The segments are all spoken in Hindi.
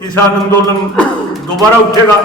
किसान आंदोलन दोबारा उठेगा।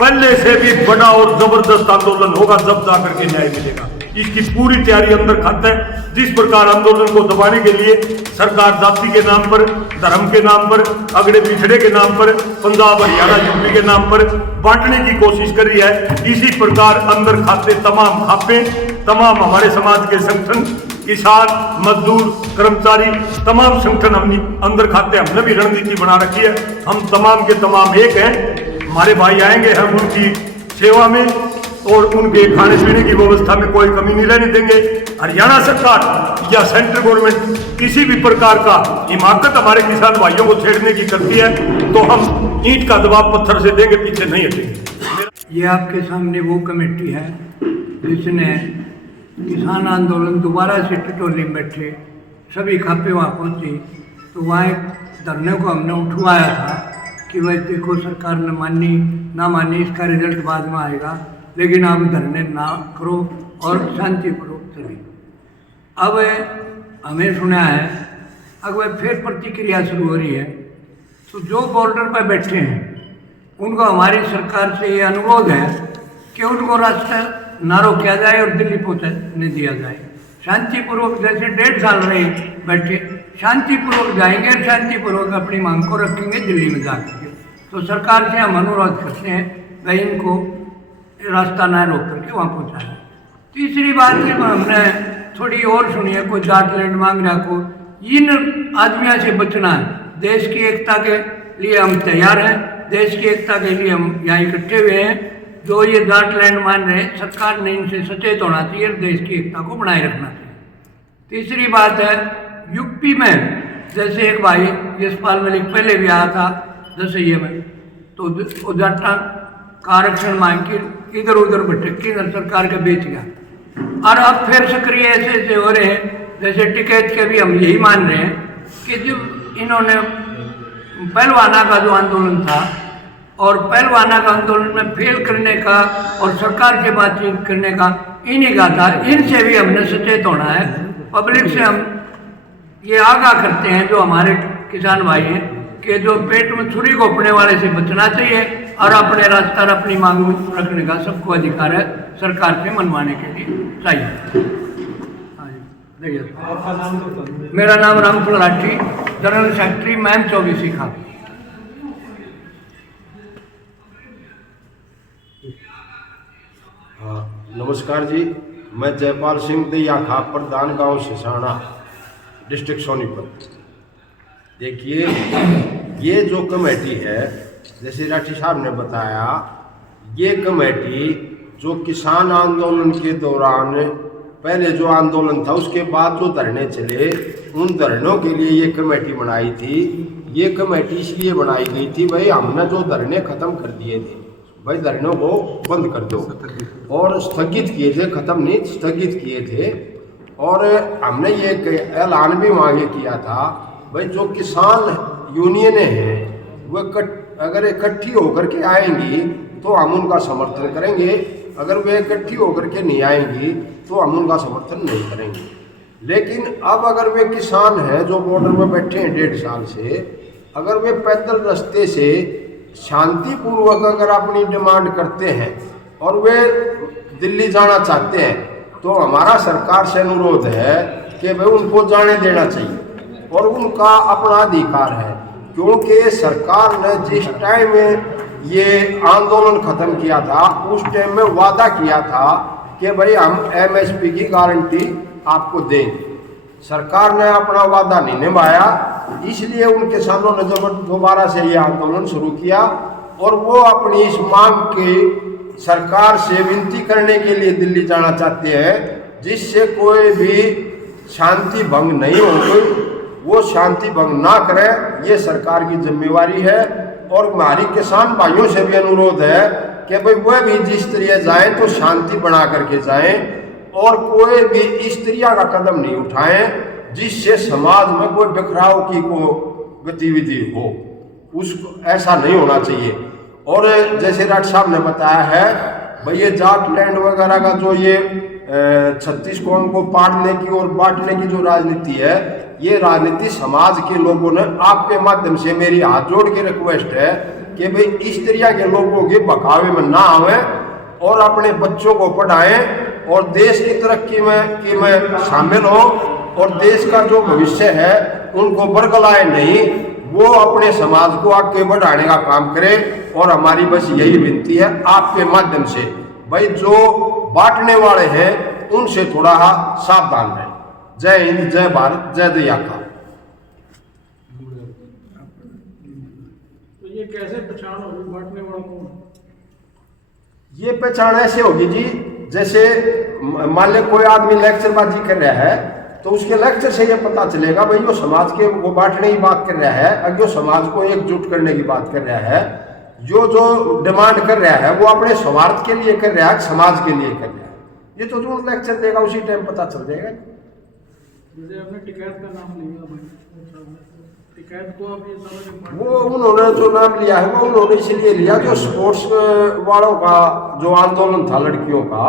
पहले से भी बड़ा और जबरदस्त आंदोलन होगा, जब जाकर के न्याय मिलेगा। इसकी पूरी तैयारी अंदर खाते है। जिस प्रकार आंदोलन को दबाने के लिए सरकार जाति के नाम पर, धर्म के नाम पर, अगड़े पिछड़े के नाम पर, पंजाब हरियाणा यूपी के नाम पर बांटने की कोशिश कर रही है, इसी प्रकार अंदर खाते तमाम खापे, तमाम हमारे समाज के संगठन, किसान, मजदूर, कर्मचारी, तमाम संगठन हमने अंदर खाते, हमने भी रणनीति बना रखी है। हम तमाम के तमाम एक हैं, हमारे भाई आएंगे, हम उनकी सेवा में और उनके खाने पीने की व्यवस्था में कोई कमी नहीं रहने देंगे। हरियाणा सरकार या सेंट्रल गवर्नमेंट किसी भी प्रकार का हिमाकत हमारे किसान भाइयों को छेड़ने की करती है तो हम ईंट का जवाब पत्थर से देंगे, पीछे नहीं हटेंगे। ये आपके सामने वो कमेटी है जिसने किसान आंदोलन दोबारा से टटोली में बैठे सभी खापे वहाँ पहुँची, तो वहाँ एक धरने को हमने उठवाया था कि भाई देखो सरकार ने मानी ना मानी, इसका रिजल्ट बाद में आएगा, लेकिन आप धरने ना करो और शांतिपूर्वक चले। अब हमें सुना है अगर फिर प्रतिक्रिया शुरू हो रही है, तो जो बॉर्डर पर बैठे हैं उनको हमारी सरकार से ये अनुरोध है कि उनको रास्ता ना रोका जाए और दिल्ली पहुँचाने दिया जाए। शांतिपूर्वक जैसे 1.5 साल रहे बैठे, शांतिपूर्वक जाएंगे और शांतिपूर्वक अपनी मांग को रखेंगे दिल्ली में जाकर के। तो सरकार से हम अनुरोध करते हैं भाई इनको रास्ता ना रोक करके वहाँ पहुँचाएं। तीसरी बात है हमने थोड़ी और सुनी है, कोई जाट लैंड मांग रहा को, इन आदमियों से बचना है। देश की एकता के लिए हम तैयार हैं, देश की एकता के लिए हम यहाँ इकट्ठे हुए हैं। जो ये जाट लैंड मान रहे हैं, सरकार ने इनसे सचेत होना चाहिए और देश की एकता को बनाए रखना चाहिए। तीसरी बात है यूपी में जैसे एक भाई यशपाल मलिक पहले भी आया था दसैया में, तो जाटा का आरक्षण मांग के इधर उधर भटक के सरकार का बेच गया, और अब फिर सक्रिय ऐसे हो रहे हैं जैसे टिकैत के भी हम यही मान रहे हैं कि जो इन्होंने पहलवाना का जो आंदोलन था और पहलवाना का आंदोलन में फेल करने का और सरकार से बातचीत करने का इन्हीं का था, इनसे भी हमने सचेत होना है। पब्लिक से हम ये आगाह करते हैं जो हमारे किसान भाई हैं कि जो पेट में छुरी घोंपने वाले से बचना चाहिए और अपने रास्ता और अपनी मांग रखने का सबको अधिकार है, सरकार से मनवाने के लिए चाहिए। मेरा नाम रामफल लाठी, जनरल सेक्रेटरी मैम 24 खाप। नमस्कार जी, मैं जयपाल सिंह दैया खाप, प्रधान गांव सिसाना, डिस्ट्रिक्ट सोनीपत। देखिए ये जो कमेटी है, जैसे राठी साहब ने बताया, ये कमेटी जो किसान आंदोलन के दौरान पहले जो आंदोलन था उसके बाद जो धरने चले उन धरनों के लिए ये कमेटी बनाई थी। ये कमेटी इसलिए बनाई गई थी भाई हमने जो धरने ख़त्म कर दिए थे, भाई धरनों को बंद कर दो, और स्थगित किए थे, ख़त्म नहीं स्थगित किए थे। और हमने ये ऐलान भी मांगे किया था भाई जो किसान यूनियनें हैं वह अगर इकट्ठी होकर के आएंगी तो हम उनका समर्थन करेंगे, अगर वे इकट्ठी होकर के नहीं आएंगी तो हम उनका समर्थन नहीं करेंगे। लेकिन अब अगर वे किसान हैं जो बॉर्डर पर बैठे हैं 1.5 साल से, अगर वे पैदल रास्ते से शांतिपूर्वक अगर अपनी डिमांड करते हैं और वे दिल्ली जाना चाहते हैं, तो हमारा सरकार से अनुरोध है कि भाई उनको जाने देना चाहिए और उनका अपना अधिकार है। क्योंकि सरकार ने जिस टाइम ये आंदोलन ख़त्म किया था उस टाइम में वादा किया था कि भाई हम MSP की गारंटी आपको देंगे। सरकार ने अपना वादा नहीं निभाया, इसलिए उन किसानों ने जब दोबारा से ये आंदोलन शुरू किया और वो अपनी इस मांग की सरकार से विनती करने के लिए दिल्ली जाना चाहते हैं, जिससे कोई भी शांति भंग नहीं होगी, वो शांति भंग ना करें, ये सरकार की जिम्मेवारी है। और हमारी किसान भाइयों से भी अनुरोध है कि भाई वह भी जिस तरह जाएं तो शांति बना करके जाएं और कोई भी इस तरह का कदम नहीं उठाएं जिससे समाज में कोई बिखराव की को गतिविधि हो, उसको ऐसा नहीं होना चाहिए। और जैसे राठ साहब ने बताया है भाई ये जाट लैंड वगैरह का जो ये 36 कौम को पाड़ने की और बांटने की जो राजनीति है, ये राजनीति समाज के लोगों ने आपके माध्यम से मेरी हाथ जोड़ के रिक्वेस्ट है कि भाई इस तरह के लोगों के बकावे में ना आवे और अपने बच्चों को पढ़ाएं और देश की तरक्की में शामिल हो और देश का जो भविष्य है उनको बरगलाए नहीं, वो अपने समाज को आगे बढ़ाने का काम करे। और हमारी बस यही विनती है आपके माध्यम से, भाई जो बांटने वाले हैं उनसे थोड़ा सावधान रहें। जय हिंद, जय भारत, जय दया का। तो ये कैसे पहचान होगी बांटने वालों को? ये पहचान ऐसे होगी जी, जैसे मान ले कोई आदमी लेक्चरबाजी कर रहा है तो उसके लेक्चर से ये पता चलेगा भाई जो समाज के वो बांटने की बात कर रहा है, अगर जो समाज को एकजुट करने की बात कर रहा है, जो डिमांड कर रहा है वो अपने स्वार्थ के लिए कर रहा है, समाज के लिए कर रहा है, ये तो जो लेक्चर देगा उसी टाइम पता चल जाएगा। जैसे आपने टिकैत का नाम लिया भाई, टिकैत को आप ये समझ वो उन्होंने जो नाम लिया है वो उन्होंने इसलिए लिया जो स्पोर्ट्स वालों का जो आंदोलन था लड़कियों का,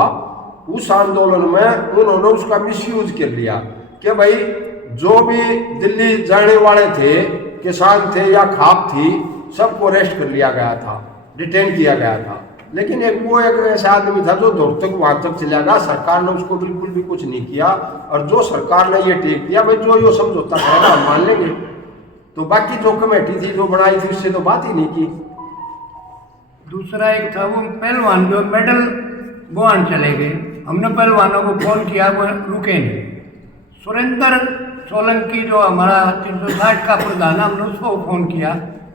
उस आंदोलन में उन्होंने उसका मिसयूज कर लिया कि भाई जो भी दिल्ली जाने वाले थे, किसान थे या खाप थी, सबको अरेस्ट कर लिया गया था, डिटेन किया गया था। लेकिन एक ऐसा आदमी था जो दूर तक वहां तक चला गया, सरकार ने उसको बिल्कुल भी कुछ नहीं किया। और जो सरकार ने ये टेक दिया भाई जो समझौता करेगा हम मान लेंगे, तो बाकी जो कमेटी थी जो बनाई थी उससे तो बात ही नहीं की। दूसरा एक था वो पहलवान जो मेडल बुआन चले गए, हमने पहलवानों को फोन किया, वो रुके नहीं। सुरेंद्र सोलंकी जो हमारा 360 का प्रधान, हमने उसको फोन किया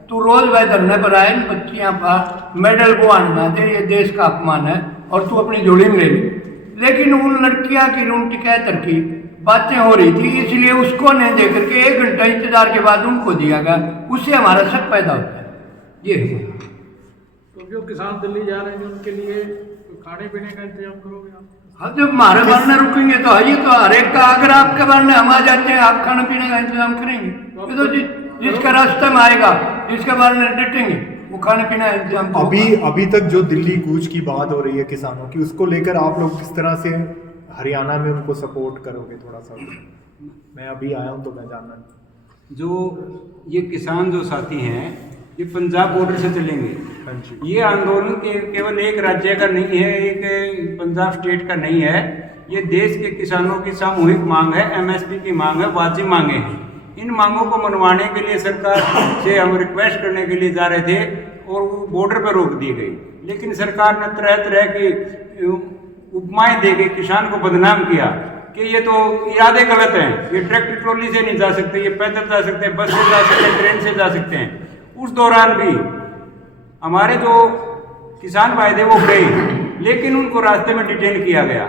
तो रोज वह धरने पर आए, बच्चियां पर मेडल बुआन ना दे, ये देश का अपमान है और तू अपनी जोड़ी में ले ली। लेकिन उन लड़कियां की रूम टिकैत की बातें हो रही थी, इसलिए उसको नहीं दे करके 1 घंटा इंतजार के बाद उनको दिया गया, उससे हमारा शक पैदा होता है। ये तो जो किसान दिल्ली जा रहे हैं उनके लिए खाने पीने का इंतजाम करोगे आप? हाँ, जब हमारे बारने रुकेंगे तो ये तो हर एक का, अगर आपके बारने हम आ जाते हैं आप खाने पीने का इंतजाम करेंगे, ये तो जिसका रास्ते में आएगा, जिसके बारने डटेंगे वो खाने पीने का इंतजाम। अभी तक जो दिल्ली कूच की बात हो रही है किसानों की, उसको लेकर आप लोग किस तरह से हरियाणा में उनको सपोर्ट करोगे? थोड़ा सा मैं अभी आया हूँ तो मैं जानना। जो ये किसान जो साथी हैं ये पंजाब बॉर्डर से चलेंगे। ये आंदोलन केवल एक राज्य का नहीं है, एक पंजाब स्टेट का नहीं है, ये देश के किसानों की सामूहिक मांग है, एमएसपी की मांग है, वाजिब मांगे हैं। इन मांगों को मनवाने के लिए सरकार से हम रिक्वेस्ट करने के लिए जा रहे थे और वो बॉर्डर पर रोक दी गई, लेकिन सरकार ने तरह तरह की उपमाएं दे के किसान को बदनाम किया कि ये तो इरादे गलत हैं, ये ट्रैक्टर ट्रॉली से नहीं जा सकते, ये पैदल जा सकते हैं, बस से जा सकते हैं, ट्रेन से जा सकते हैं। उस दौरान भी हमारे जो किसान भाई थे वो गए, लेकिन उनको रास्ते में डिटेन किया गया,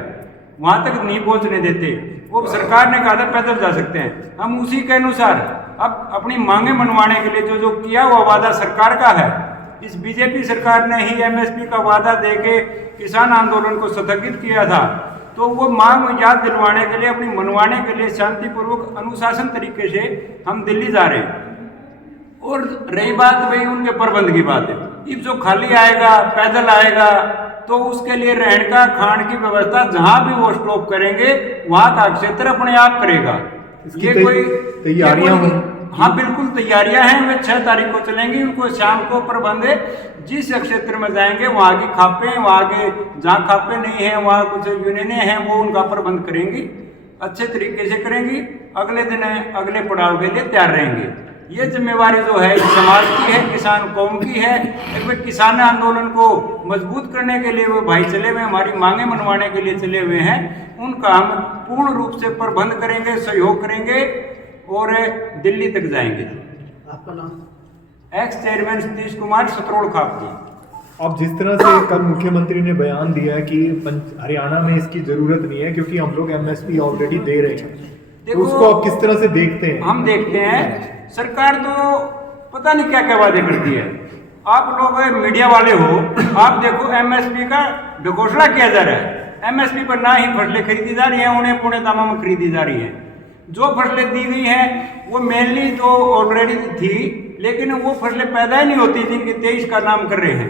वहाँ तक नहीं पहुँचने देते। वो सरकार ने कहा था पैदल जा सकते हैं। हम उसी के अनुसार अब अपनी मांगे मनवाने के लिए जो किया हुआ वादा सरकार का है, इस बीजेपी सरकार ने ही एमएसपी का वादा देके किसान आंदोलन को स्थगित किया था, तो वो मांग याद दिलवाने के लिए, अपनी मनवाने के लिए शांतिपूर्वक अनुशासन तरीके से हम दिल्ली जा रहे हैं। और रही बात भाई उनके प्रबंध की बात है, अब जो खाली आएगा पैदल आएगा तो उसके लिए रहने का खान की व्यवस्था जहां भी वो स्टॉप करेंगे वहां का क्षेत्र अपने आप करेगा। ये कोई तैयारियां हों? हाँ बिल्कुल तैयारियां हैं। वे 6 तारीख को चलेंगी, उनको शाम को प्रबंध है, जिस क्षेत्र में जाएंगे वहाँ की खापें, वहाँ के जहाँ खापें नहीं है वहाँ कुछ यूनियनें हैं वो उनका प्रबंध करेंगी, अच्छे तरीके से करेंगी। अगले दिन अगले पड़ाव के लिए तैयार रहेंगे। ये जिम्मेवारी जो है समाज की है, किसान कौम की है। एक किसान आंदोलन को मजबूत करने के लिए वो भाई चले हुए, हमारी मांगे मनवाने के लिए चले हुए हैं, उनका हम पूर्ण रूप से प्रबंध करेंगे, सहयोग करेंगे और दिल्ली तक जाएंगे। आपका नाम? एक्स चेयरमैन सतीश कुमार, सतरोड़ खाप की। अब जिस तरह से कल मुख्यमंत्री ने बयान दिया है कि हरियाणा में इसकी जरूरत नहीं है क्योंकि हम लोग एमएसपी ऑलरेडी दे रहे हैं, तो उसको आप किस तरह से देखते हैं? हम देखते हैं सरकार तो पता नहीं क्या क्या वादे करती है। आप लोग मीडिया वाले हो, आप देखो एमएसपी का घोषणा किया जा रहा है, एमएसपी पर ना ही फसलें खरीदी जा रही हैं, उन्हें पुणे दामों में खरीदी जा रही हैं। जो फसलें दी गई हैं वो मेनली तो ऑलरेडी थी, लेकिन वो फसलें पैदा ही नहीं होती जिनके 23 का नाम कर रहे हैं।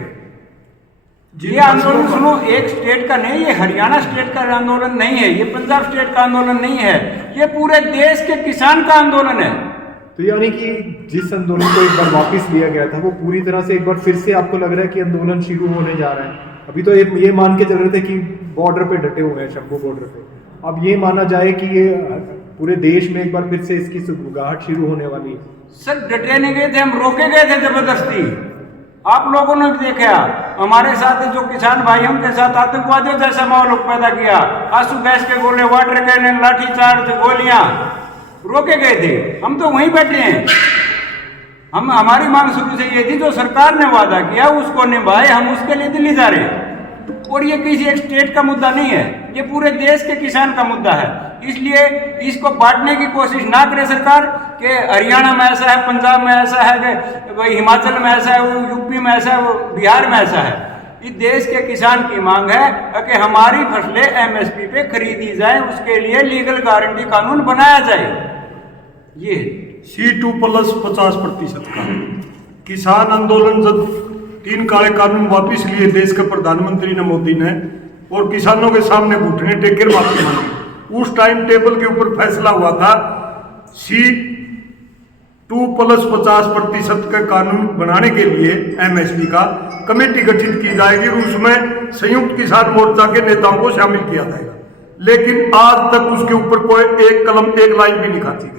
ये आंदोलन सुनो एक स्टेट का नहीं, ये हरियाणा स्टेट का आंदोलन नहीं है, ये पंजाब स्टेट का आंदोलन नहीं है, ये पूरे देश के किसान का आंदोलन है। तो यानी कि जिस आंदोलन को एक बार वापस लिया गया था वो पूरी तरह से एक बार फिर से आपको लग रहा है कि आंदोलन शुरू होने जा रहा है? अभी तो ये मान के चल रहे थे कि बॉर्डर पे डटे हुए हैं, शंभू बॉर्डर पे, अब ये माना जाए कि ये पूरे देश में एक बार फिर से इसकी सुगबुगाहट शुरू होने वाली है? सर डटे नहीं गए थे, हम रोके गए थे जबरदस्ती। आप लोगों ने भी देखा हमारे साथ जो किसान भाई उनके साथ आतंकवादियों जैसा माहौल पैदा किया, आंसू गैस के गोले, वाटर कैनन, लाठीचार्ज, गोलियां, रोके गए थे। हम तो वहीं बैठे हैं। हमारी मांग शुरू से ये थी जो सरकार ने वादा किया उसको निभाए, हम उसके लिए दिल्ली जा रहे हैं। और ये किसी एक स्टेट का मुद्दा नहीं है, ये पूरे देश के किसान का मुद्दा है। इसलिए इसको बांटने की कोशिश ना करे सरकार कि हरियाणा में ऐसा है, पंजाब में ऐसा है, कि हिमाचल में ऐसा है, वो यूपी में ऐसा है, वो बिहार में ऐसा है। इस देश के किसान की मांग है कि हमारी फसलें एमएसपी पे खरीदी जाए, उसके लिए लीगल गारंटी कानून बनाया जाए। ये C2 प्लस 50% का किसान आंदोलन जब 3 काले कानून वापिस लिए देश के प्रधानमंत्री ने मोदी ने और किसानों के सामने घुटने टेकर माफी मांगी, उस टाइम टेबल के ऊपर फैसला हुआ था C2 प्लस 50% का कानून बनाने के लिए एमएसपी का कमेटी गठित की जाएगी और उसमें संयुक्त किसान मोर्चा के नेताओं को शामिल किया जाएगा। लेकिन आज तक उसके ऊपर कोई एक कलम, एक लाइन भी नहीं खाती गई।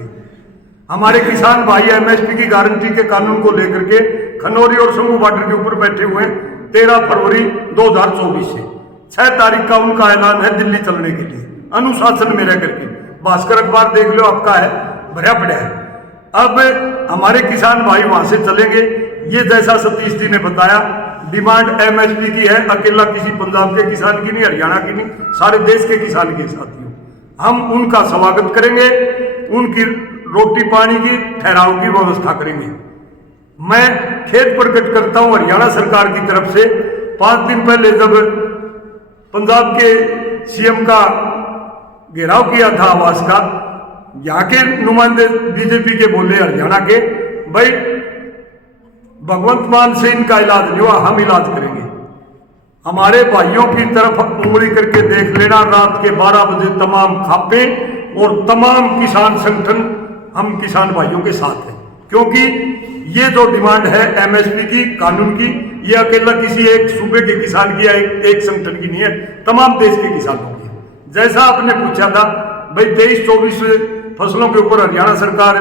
हमारे किसान भाई एमएसपी की गारंटी के कानून को लेकर के खनौरी और शंभू बॉर्डर के ऊपर बैठे हुए 13 फरवरी 2024 से 6 तारीख का उनका ऐलान है दिल्ली चलने के लिए, अनुशासन में रह करके। भास्कर अखबार देख लो, आपका है, भरा पड़ा है। अब हमारे किसान भाई वहां से चलेंगे। ये जैसा सतीश जी ने बताया, डिमांड एमएसपी की है, अकेला किसी पंजाब के किसान की नहीं, हरियाणा की नहीं, सारे देश के किसान के साथियों। हम उनका स्वागत करेंगे, उनकी रोटी पानी की, ठहराव की व्यवस्था करेंगे। मैं खेद प्रकट करता हूं हरियाणा सरकार की तरफ से। 5 दिन पहले जब पंजाब के सीएम का घेराव किया था आवास का, यहाँ के नुमाइंदे बीजेपी के बोले हरियाणा के, भाई भगवंत मान से इनका इलाज नहीं हुआ, हम इलाज करेंगे। हमारे भाइयों की तरफ उंगली करके देख लेना, रात के 12 बजे तमाम खापे और तमाम किसान संगठन हम किसान भाइयों के साथ हैं, क्योंकि ये जो डिमांड है एमएसपी की, कानून की, ये अकेला किसी एक सूबे के किसान की या एक संगठन की नहीं है, तमाम देश के किसानों की है। जैसा आपने पूछा था, भाई 23-24 फसलों के ऊपर हरियाणा सरकार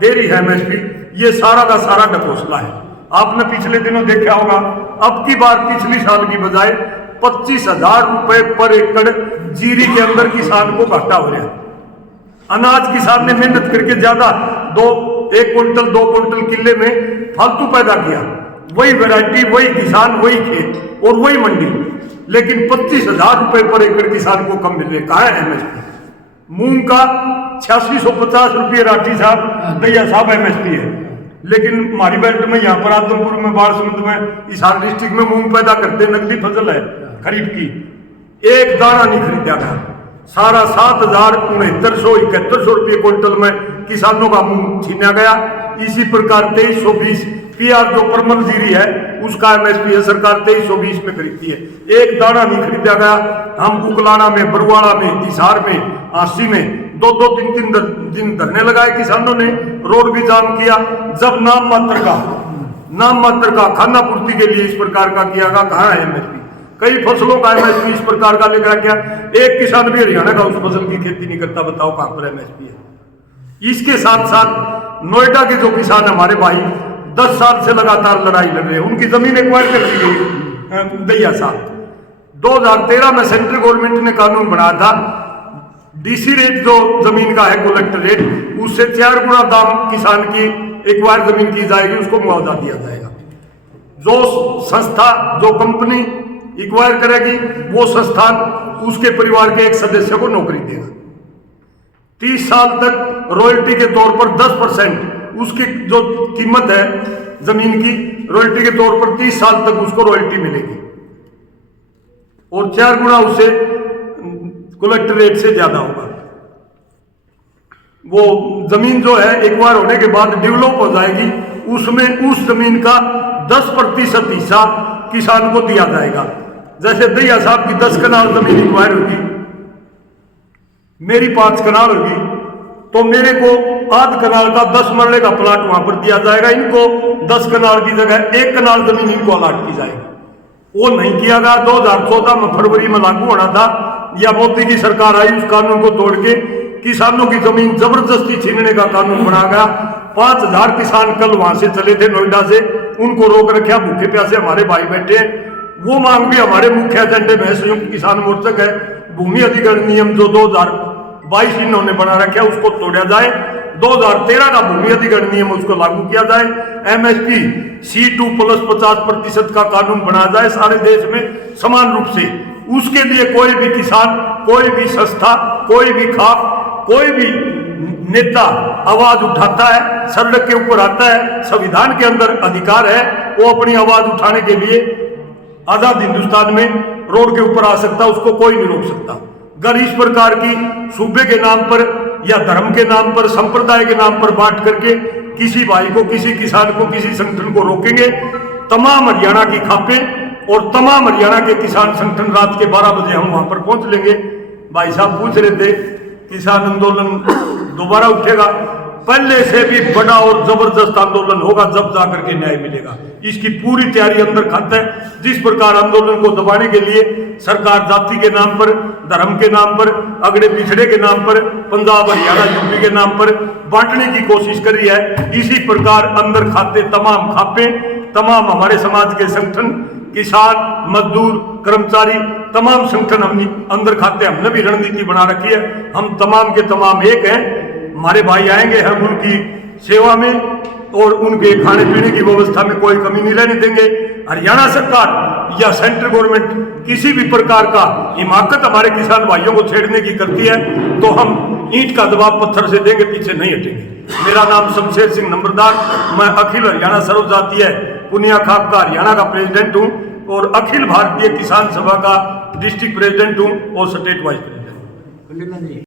दे रही है एमएसपी, ये सारा का सारा ढकोसला है। आपने पिछले दिनों देखा होगा, अब की बार पिछली साल की बजाय 25,000 रुपए पर एकड़ जीरी के अंदर किसान को घाटा हो रहा है। अनाज किसान ने मेहनत करके ज्यादा 1 क्विंटल 2 क्विंटल किले में फालतू पैदा किया, वही वैरायटी, वही किसान, वही खेत और वही मंडी, लेकिन 25,000 रुपए पर एकड़ किसान को कम मिल रहे। कहाँ है एमएसपी? मूंग का 8650 रुपये राठी साहब, दैया साहब एमएसपी है, लेकिन हमारी बेल्ट में यहाँ पर आदमपुर में, बाड़समुंद में, हिसार डिस्ट्रिक्ट में मूंग पैदा करते, नकदी फसल है खरीफ की, एक दाना नहीं खरीदा था। सारा 7,6971 रुपये क्विंटल में किसानों का मूंग छीना गया। इसी प्रकार 2320 पीआर जो परमल जीरी है उसका एमएसपी है, सरकार 2320 में खरीदती है, एक दाना नहीं खरीदा गया। हम उकलाना में, बरुआड़ा में, हिसार में, आसी में 2-2, 3-3 दिन धरने लगाए किसानों ने, रोड भी जाम किया। जब नाम मात्र का खाना पूर्ति के लिए इस प्रकार का किया गया, कहाँ है एमएसपी? कई फसलों का एमएसपी इस प्रकार का लेकर क्या एक किसान भी हरियाणा का उस फसल की खेती नहीं करता, बताओ कहां पर एमएसपी है? इसके साथ साथ नोएडा के जो किसान हमारे भाई 10 साल से लगातार लड़ाई लड़ रहे हैं, उनकी जमीन एक्वायर कर दी गई दैया साहब। 2013 में सेंट्रल गवर्नमेंट ने कानून बनाया था, डीसी रेट जो जमीन का है, कलेक्टर रेट, उससे 4 गुना दाम किसान की एक्वायर जमीन की जाएगी, उसको मुआवजा दिया जाएगा। जो संस्था, जो कंपनी एक्वायर करेगी, वो संस्थान उसके परिवार के एक सदस्य को नौकरी देगा। 30 साल तक रॉयल्टी के तौर पर 10% उसकी जो कीमत है जमीन की, रॉयल्टी के तौर पर 30 साल तक उसको रॉयल्टी मिलेगी और 4 गुना उससे कलेक्टर रेट से ज्यादा होगा। वो जमीन जो है एक्वायर होने के बाद डेवलप हो जाएगी, उसमें उस जमीन का 10% हिस्सा किसान को दिया जाएगा। जैसे दैया साहब की 10 कनाल जमीन इंक्वायर होगी, मेरी 5 कनाल होगी, तो मेरे को आध कनाल का 10 मरले का प्लाट वहां पर दिया जाएगा, इनको 10 कनाल की जगह 1 कनाल जमीन इनको अलाट की जाएगी। वो नहीं किया गया। 2014 में फरवरी में लागू होना था, या मोदी की सरकार आई, उस कानून को तोड़ के किसानों की जमीन जबरदस्ती छीनने का कानून बना गया। 5000 किसान कल वहां से चले थे नोएडा से, उनको रोक रखा, भूखे प्यासे हमारे भाई बैठे हैं। वो मांग भी हमारे मुख्य एजेंडे में संयुक्त किसान मोर्चा है, भूमि अधिग्रहण नियम जो 2022 इन्होंने बना रखा है उसको तोड़ा जाए, 2013 का भूमि अधिग्रहण नियम उसको लागू किया जाए, MSP C2 प्लस 50% का कानून बनाया जाए सारे देश में समान रूप से। उसके लिए कोई भी किसान, कोई भी संस्था, कोई भी खाप, कोई भी नेता आवाज उठाता है, सड़क के ऊपर आता है, संविधान के अंदर अधिकार है, वो अपनी आवाज उठाने के लिए आजाद हिंदुस्तान में रोड के ऊपर आ सकता, उसको कोई नहीं रोक सकता। अगर इस प्रकार की सूबे के नाम पर या धर्म के नाम पर, संप्रदाय के नाम पर बांट करके किसी भाई को, किसी किसान को, किसी संगठन को रोकेंगे, तमाम हरियाणा की खापें और तमाम हरियाणा के किसान संगठन रात के 12 बजे हम वहां पर पहुंच लेंगे। भाई साहब पूछ रहे थे किसान आंदोलन दोबारा उठेगा, पहले से भी बड़ा और जबरदस्त आंदोलन होगा, जब जाकर के न्याय मिलेगा। इसकी पूरी तैयारी अंदर खाता है। जिस प्रकार आंदोलन को दबाने के लिए सरकार जाति के नाम पर, धर्म के नाम पर, अगड़े पिछड़े के नाम पर, पंजाब हरियाणा यूपी के नाम पर बांटने की कोशिश कर रही है, इसी प्रकार अंदर खाते तमाम खापे, तमाम हमारे समाज के संगठन, किसान, मजदूर, कर्मचारी, तमाम संगठन हमने अंदर खाते, हमने भी रणनीति बना रखी है। हम तमाम के तमाम एक हैं, हमारे भाई आएंगे, हम उनकी सेवा में और उनके खाने पीने की व्यवस्था में कोई कमी नहीं रहने देंगे। हरियाणा सरकार या सेंट्रल गवर्नमेंट किसी भी प्रकार का हिमाकत हमारे किसान भाइयों को छेड़ने की करती है तो हम ईंट का जवाब पत्थर से देंगे, पीछे नहीं हटेंगे। मेरा नाम शमशेर सिंह नंबरदार, मैं अखिल हरियाणा सर्वजातीय पुनिया खाप का हरियाणा का प्रेसिडेंट हूँ और अखिल भारतीय किसान सभा का डिस्ट्रिक्ट प्रेसिडेंट हूँ और स्टेट वाइस प्रेसिडेंट।